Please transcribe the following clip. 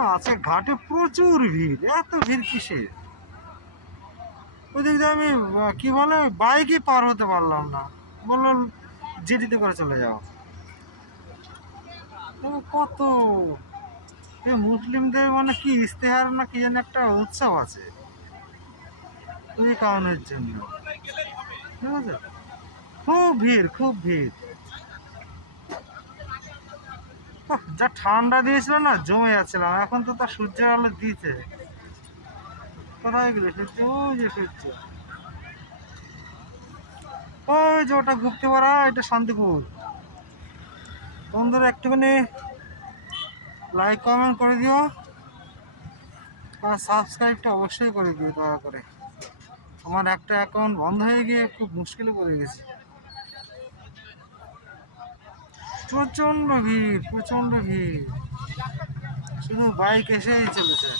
আচ্ছা, ঘাটে প্রচুর ভিড়, এত ভিড় কিসের? ওদিক দিয়ে আমি কি বলে বাইকই পার হতে পারলাম না, বললো জেটিতে করে চলে যাও। কত মুসলিমদের মানে কি ইস্তেহার না কি যেন একটা উৎসব আছে, ওই কারণের জন্য। ঠিক আছে, খুব ভিড়, খুব ভিড়। যা ঠান্ডা দিয়েছিল না, জমে যাচ্ছিলাম। এখন তো তার সূর্যের আলো দিতে কোথায় গেলে সূর্য, ওই যে সূর্য, ওই যে ওটা গুপ্তিপাড়া, এটা শান্তিপুর। বন্ধুরা একটুখানি লাইক কমেন্ট করে দিও, আর সাবস্ক্রাইবটা অবশ্যই করে দিও দয়া করে। আমার একটা অ্যাকাউন্ট বন্ধ হয়ে গিয়ে খুব মুশকিলে পড়ে গেছি। প্রচণ্ড ভিড়, প্রচণ্ড ভিড়, শুধু বাইক এসেই চলেছে।